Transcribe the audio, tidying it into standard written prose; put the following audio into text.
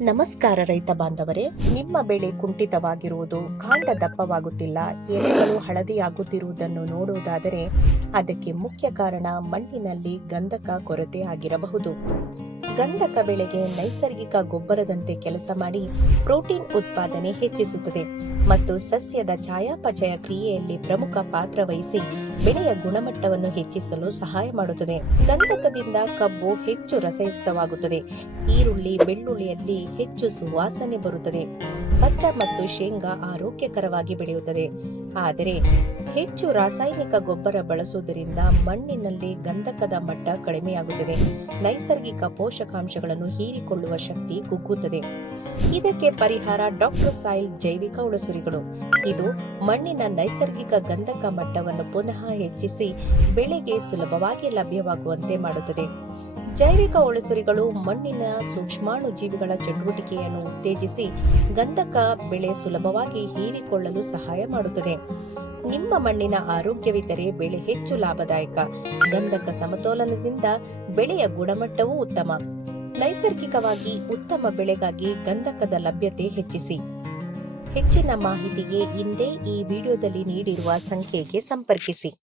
ನಮಸ್ಕಾರ ರೈತ ಬಾಂಧವರೇ, ನಿಮ್ಮ ಬೆಳೆ ಕುಂಠಿತವಾಗಿರುವುದು, ಕಾಂಡ ದಪ್ಪವಾಗುತ್ತಿಲ್ಲ, ಎಲೆಗಳು ಹಳದಿಯಾಗುತ್ತಿರುವುದನ್ನು ನೋಡುವುದಾದರೆ ಅದಕ್ಕೆ ಮುಖ್ಯ ಕಾರಣ ಮಣ್ಣಿನಲ್ಲಿ ಗಂಧಕ ಕೊರತೆ ಆಗಿರಬಹುದು. ಗಂಧಕ ಬೆಳೆಗೆ ನೈಸರ್ಗಿಕ ಗೊಬ್ಬರದಂತೆ ಕೆಲಸ ಮಾಡಿ ಪ್ರೋಟೀನ್ ಉತ್ಪಾದನೆ ಹೆಚ್ಚಿಸುತ್ತದೆ ಮತ್ತು ಸಸ್ಯದ ಚಯಾಪಚಯ ಕ್ರಿಯೆಯಲ್ಲಿ ಪ್ರಮುಖ ಪಾತ್ರ ವಹಿಸಿ ಬೆಳೆಯ ಗುಣಮಟ್ಟವನ್ನು ಹೆಚ್ಚಿಸಲು ಸಹಾಯ ಮಾಡುತ್ತದೆ. ಗಂಧಕದಿಂದ ಕಬ್ಬು ಹೆಚ್ಚು ರಸಯುಕ್ತವಾಗುತ್ತದೆ. ಈರುಳ್ಳಿ, ಬೆಳ್ಳುಳ್ಳಿಯಲ್ಲಿ ಹೆಚ್ಚು ಸುವಾಸನೆ ಬರುತ್ತದೆ. ಭತ್ತ ಮತ್ತು ಶೇಂಗಾ ಆರೋಗ್ಯಕರವಾಗಿ ಬೆಳೆಯುತ್ತದೆ. ಆದರೆ ಹೆಚ್ಚು ರಾಸಾಯನಿಕ ಗೊಬ್ಬರ ಬಳಸುವುದರಿಂದ ಮಣ್ಣಿನಲ್ಲಿ ಗಂಧಕದ ಮಟ್ಟ ಕಡಿಮೆಯಾಗುತ್ತದೆ. ನೈಸರ್ಗಿಕ ಪೋಷಕಾಂಶಗಳನ್ನು ಹೀರಿಕೊಳ್ಳುವ ಶಕ್ತಿ ಕುಗ್ಗುತ್ತದೆ. ಇದಕ್ಕೆ ಪರಿಹಾರ ಡಾಕ್ಟರ್ ಸಾಯಿಲ್ ಜೈವಿಕ ಉಳಸುರಿಗಳು. ಇದು ಮಣ್ಣಿನ ನೈಸರ್ಗಿಕ ಗಂಧಕ ಮಟ್ಟವನ್ನು ಪುನಃ ಹೆಚ್ಚಿಸಿ ಬೆಳೆಗೆ ಸುಲಭವಾಗಿ ಲಭ್ಯವಾಗುವಂತೆ ಮಾಡುತ್ತದೆ. ಜೈವಿಕ ಉಳಸುರಿಗಳು ಮಣ್ಣಿನ ಸೂಕ್ಷ್ಮಾಣು ಜೀವಿಗಳ ಚಟುವಟಿಕೆಯನ್ನು ಉತ್ತೇಜಿಸಿ ಗಂಧಕ ಬೆಳೆ ಸುಲಭವಾಗಿ ಹೀರಿಕೊಳ್ಳಲು ಸಹಾಯ ಮಾಡುತ್ತದೆ. ನಿಮ್ಮ ಮಣ್ಣಿನ ಆರೋಗ್ಯವಿದ್ದರೆ ಬೆಳೆ ಹೆಚ್ಚು ಲಾಭದಾಯಕ. ಗಂಧಕ ಸಮತೋಲನದಿಂದ ಬೆಳೆಯ ಗುಣಮಟ್ಟವೂ ಉತ್ತಮ. ನೈಸರ್ಗಿಕವಾಗಿ ಉತ್ತಮ ಬೆಳೆಗಾಗಿ ಗಂಧಕದ ಲಭ್ಯತೆ ಹೆಚ್ಚಿಸಿ. ಹೆಚ್ಚಿನ ಮಾಹಿತಿಗೆ ಹಿಂದೆ ಈ ವಿಡಿಯೋದಲ್ಲಿ ನೀಡಿರುವ ಸಂಖ್ಯೆಗೆ ಸಂಪರ್ಕಿಸಿ.